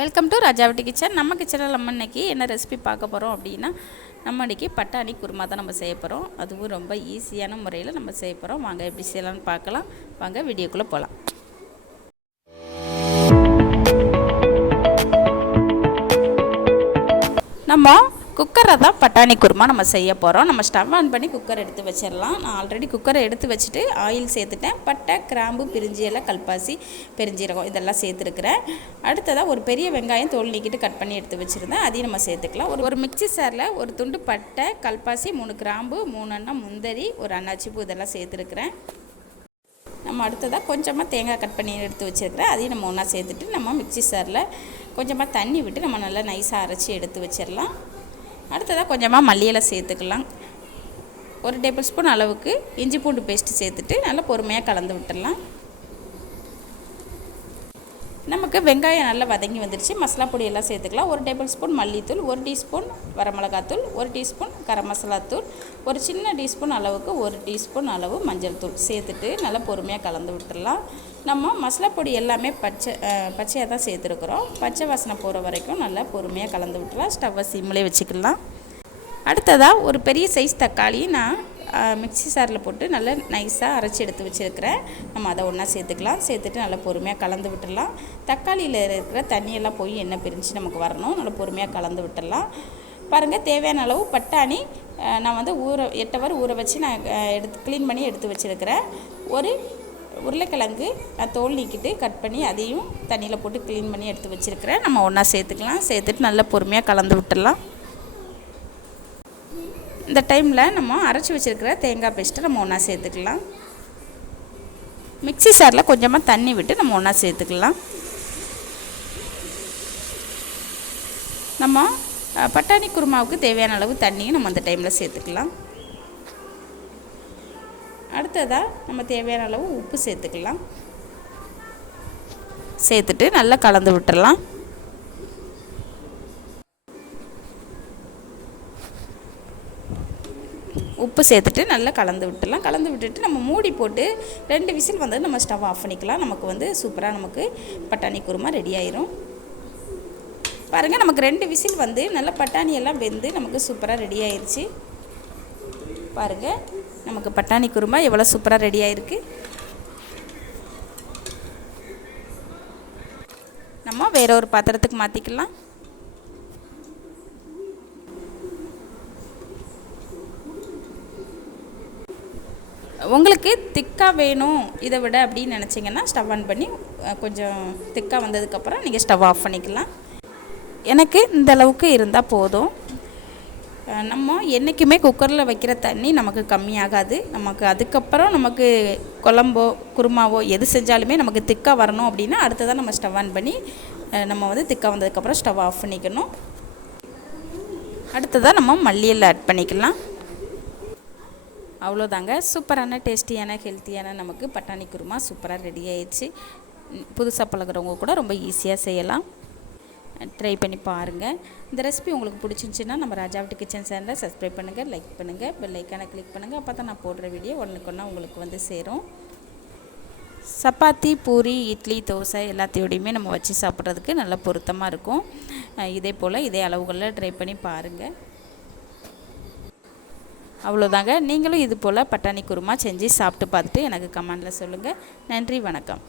Welcome to ராஜாவட்டி kitchen. நம்ம கிச்சனில் நம்ம இன்றைக்கி என்ன ரெசிபி பார்க்க போகிறோம் அப்படின்னா, நம்ம இன்றைக்கி பட்டாணி குருமா தான் நம்ம செய்ய போகிறோம். அதுவும் ரொம்ப ஈஸியான முறையில் நம்ம செய்ய போகிறோம். வாங்க எப்படி செய்யலாம்னு பார்க்கலாம். வாங்க வீடியோக்குள்ளே போகலாம். நம்ம குக்கரை தான் பட்டாணி குருமா நம்ம செய்ய போகிறோம். நம்ம ஸ்டவ் ஆன் பண்ணி குக்கர் எடுத்து வச்சிடலாம். நான் ஆல்ரெடி குக்கரை எடுத்து வச்சுட்டு ஆயில் சேர்த்துட்டேன். பட்டை, கிராம்பு, பிரிஞ்சி இலை, கல்பாசி, பெருஞ்சீரகம் இதெல்லாம் சேர்த்துருக்குறேன். அடுத்ததாக ஒரு பெரிய வெங்காயம் தோல் நீக்கிட்டு கட் பண்ணி எடுத்து வச்சுருந்தேன். அதையும் நம்ம சேர்த்துக்கலாம். ஒரு மிக்சி சாரில் ஒரு துண்டு பட்டை, கல்பாசி, 3 கிராம்பு, 3 அண்ணம் முந்திரி, ஒரு அன்னாச்சி பூ இதெல்லாம் சேர்த்துருக்குறேன். நம்ம அடுத்ததாக கொஞ்சமாக தேங்காய் கட் பண்ணி எடுத்து வச்சுருக்கிறேன். அதையும் நம்ம ஒன்றா சேர்த்துட்டு நம்ம மிக்சி சாரில் கொஞ்சமாக தண்ணி விட்டு நம்ம நல்லா நைஸாக அரைச்சி எடுத்து வச்சிடலாம். அடுத்ததாக கொஞ்சமாக மல்லி இலை சேர்த்துக்கலாம். 1 டேபிள் ஸ்பூன் அளவுக்கு இஞ்சி பூண்டு பேஸ்ட்டு சேர்த்துட்டு நல்லா பொறுமையாக கலந்து விட்டுடலாம். நமக்கு வெங்காயம் நல்லா வதங்கி வந்துடுச்சு. மசாலா பொடியெல்லாம் சேர்த்துக்கலாம். 1 டேபிள் ஸ்பூன் மல்லித்தூள், 1 டீஸ்பூன் வரமிளகாத்தூள், 1 டீஸ்பூன் கரம் மசாலா தூள், ஒரு சின்ன டீஸ்பூன் அளவுக்கு 1 டீஸ்பூன் அளவு மஞ்சள் தூள் சேர்த்துட்டு நல்லா பொறுமையாக கலந்து விட்டுடலாம். நம்ம மசாலா பொடி எல்லாமே பச்சையாக தான் சேர்த்துருக்குறோம். பச்சை வாசனை போகிற வரைக்கும் நல்லா பொறுமையாக கலந்து விட்டுலாம். ஸ்டவ்வை சிம்மிலே வச்சுக்கலாம். அடுத்ததாக ஒரு பெரிய சைஸ் தக்காளி நான் மிக்சி சாரில் போட்டு நல்லா நைஸாக அரைச்சி எடுத்து வச்சுருக்கிறேன். நம்ம அதை ஒன்றா சேர்த்துக்கலாம். சேர்த்துட்டு நல்லா பொறுமையாக கலந்து விட்டுடலாம். தக்காளியில் இருக்கிற தண்ணியெல்லாம் போய் எண்ணெய் பிரிஞ்சு நமக்கு வரணும். நல்லா பொறுமையாக கலந்து விட்டுடலாம். பாருங்கள், தேவையான அளவு பட்டாணி நான் வந்து 8 ஹவர் ஊற வச்சு நான் க்ளீன் பண்ணி எடுத்து வச்சுருக்கிறேன். ஒரு உருளைக்கிழங்கு தோல் நீக்கிட்டு கட் பண்ணி அதையும் தண்ணியில் போட்டு க்ளீன் பண்ணி எடுத்து வச்சுருக்கிறேன். நம்ம ஒன்றா சேர்த்துக்கலாம். சேர்த்துட்டு நல்லா பொறுமையாக கலந்து விட்டுடலாம். இந்த டைமில் நம்ம அரைச்சி வச்சுருக்கிற தேங்காய் பேஸ்ட்டை நம்ம ஒன்றா சேர்த்துக்கலாம். மிக்சி சாரில் கொஞ்சமாக தண்ணி விட்டு நம்ம ஒன்றா சேர்த்துக்கலாம். நம்ம பட்டாணி குருமாவுக்கு தேவையான அளவு தண்ணியும் நம்ம அந்த டைமில் சேர்த்துக்கலாம். அடுத்ததாக நம்ம தேவையான அளவு உப்பு சேர்த்துக்கலாம். சேர்த்துட்டு நல்லா கலந்து விட்டுடலாம். உப்பு சேர்த்துட்டு நல்லா கலந்து விட்டுடலாம். கலந்து விட்டுட்டு நம்ம மூடி போட்டு 2 விசில் வந்து நம்ம ஸ்டவ் ஆஃப் பண்ணிக்கலாம். நமக்கு வந்து சூப்பராக நமக்கு பட்டாணி குருமா ரெடி ஆயிரும். பாருங்கள், நமக்கு 2 விசில் வந்து நல்லா பட்டாணி எல்லாம் வெந்து நமக்கு சூப்பராக ரெடி ஆயிடுச்சு. பாருங்கள், நமக்கு பட்டாணி குருமா எவ்வளோ சூப்பராக ரெடி ஆயிருக்கு. நம்ம வேற ஒரு பாத்திரத்துக்கு மாற்றிக்கலாம். உங்களுக்கு திக்காக வேணும் இதை விட அப்படின்னு நினச்சிங்கன்னா ஸ்டவ் ஆன் பண்ணி கொஞ்சம் திக்காக வந்ததுக்கப்புறம் நீங்கள் ஸ்டவ் ஆஃப் பண்ணிக்கலாம். எனக்கு இந்த அளவுக்கு இருந்தால் போதும். நம்ம என்றைக்குமே குக்கரில் வைக்கிற தண்ணி நமக்கு கம்மியாகாது. நமக்கு அதுக்கப்புறம் நமக்கு குழம்போ குருமாவோ எது செஞ்சாலுமே நமக்கு திக்காக வரணும் அப்படின்னா அடுத்ததாக நம்ம ஸ்டவ் ஆன் பண்ணி நம்ம வந்து திக்காக வந்ததுக்கப்புறம் ஸ்டவ் ஆஃப் பண்ணிக்கணும். அடுத்ததாக நம்ம மல்லி இலை ஆட் பண்ணிக்கலாம். அவ்வளோதாங்க, சூப்பரான டேஸ்டியான ஹெல்த்தியான நமக்கு பட்டாணி குருமா சூப்பராக ரெடி ஆயிடுச்சு. புதுசாக பழகுறவங்க கூட ரொம்ப ஈஸியாக செய்யலாம். ட்ரை பண்ணி பாருங்கள். இந்த ரெசிபி உங்களுக்கு பிடிச்சிருந்துச்சின்னா நம்ம ராஜாவட்டி கிச்சன் சேனலை சப்ஸ்கிரைப் பண்ணுங்கள், லைக் பண்ணுங்கள், பெல் ஐக்கானை கிளிக் பண்ணுங்கள். அப்போ தான் நான் போடுற வீடியோ ஒன்றுக்கொன்னா உங்களுக்கு வந்து சேரும். சப்பாத்தி, பூரி, இட்லி, தோசை எல்லாத்தையோடையுமே நம்ம வச்சு சாப்பிட்றதுக்கு நல்ல பொருத்தமாக இருக்கும். இதே போல் இதே அளவுகளில் ட்ரை பண்ணி பாருங்கள். அவ்வளோதாங்க. நீங்களும் இது போல் பட்டாணி குருமா செஞ்சு சாப்பிட்டு பார்த்துட்டு எனக்கு கமெண்டில் சொல்லுங்கள். நன்றி, வணக்கம்.